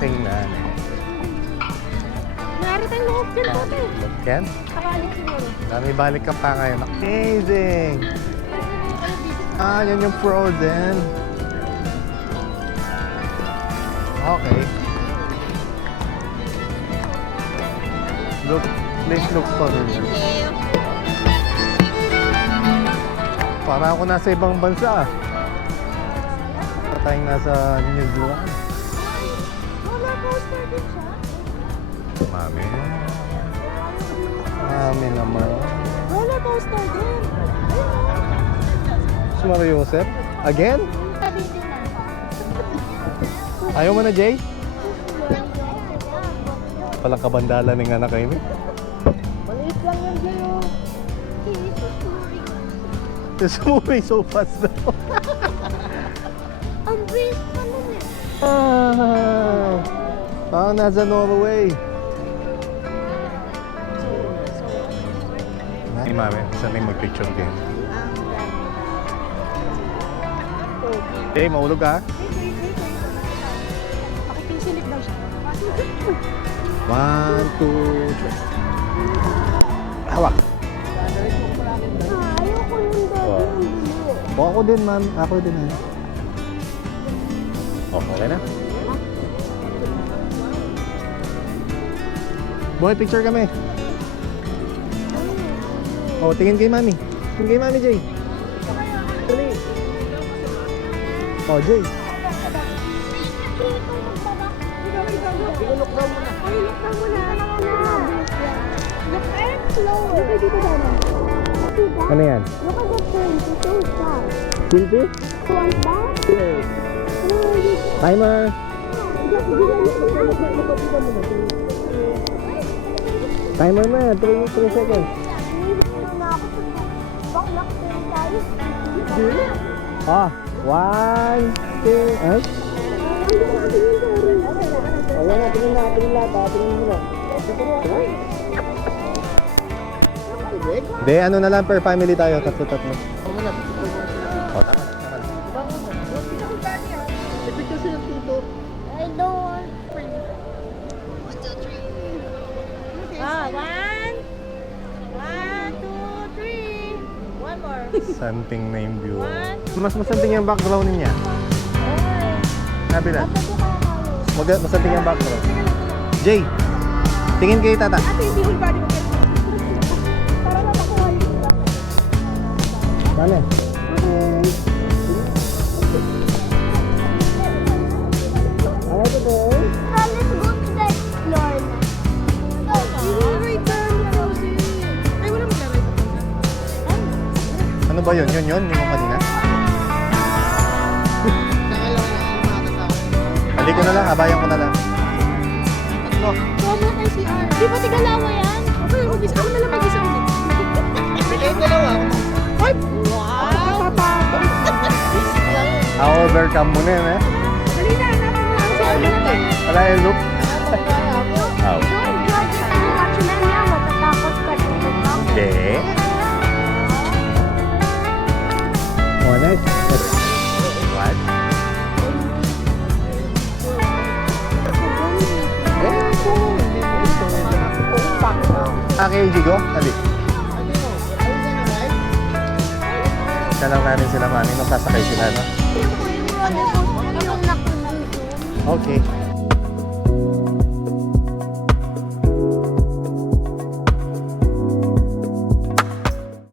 Tingnan. Meron tayong loob dyan po tayo. Yan? Sakali siguro. Dami balik ka pa ngayon. Amazing! Ah, yan yung frozen. Okay. Look, please look familiar. Para ako nasa ibang bansa. Para tayong nasa New Zealand. Roller coaster din siya. Mami. Mami naman. Roller coaster din. Si Mario Joseph? Again? Ayaw mo na, Jay? Palang kabandala ng anak kayo. Maliit lang yan sa'yo. It's moving so fast now. Ang bilis pa nun eh. Parang nasa Norway. Hey, mami, saan tayo mag-picture game? Hey, maulog ka? Pakipinsilig daw siya. 1, 2, 3. Hawak. Ayoko yung daddy yung bili. O, ako din, ma'am. Ako din, ha. Okay na? Boy, picture kami. Oh, tingin kay mami. Tingin kay mami, Jay. Dali. Oh, Jay. Look down muna. Ay, look down muna. Look and slow. Look at dito sana. Ano yan? Look at the train. It's so fast. Silvi? You want that? Timer. Timer na. 3 seconds. Baklak train tayo. Ah, 1, 2, ay? Ayan na, tingin na, tingin lahat ha, tingin mo na. Hindi, ano na lang per family tayo, tatlo-tatlo. O, tama naman. I don't want free. 1, 2, 3. 1 more. Santing na yung view. 1. Mas masanting yung background niya. Sabi na. Masanting yung background. Jay, tingin kay tata. Ate, hindi whole body mo. Para na makuha yung Paano? Alright, today. Let's go to the explore na. Right down, Rosie. Ay, wala mag-right. Ano ba yun? Yun? Yung kanina? Hali ko na lang, abayan ko na lang. Tatlo. Promo kay CR. Di ba tigalawa yan? Okay, ubis. Ako na lang mag-isa ulit. Bigay ko lang ako. Ay! Wow! Tatapos. overcome mo na yun, eh. Dali na, hanapin mo lang siya. Wala yung look. Oh. Don't judge the reaction na niya. Matatakot ka dito. Okay. Oh, nice. What? Okay, Jigo. Dali. Tanong namin sila, mami. Nung sasakay sila, no? Yung roller coaster yung nakunin. Okay.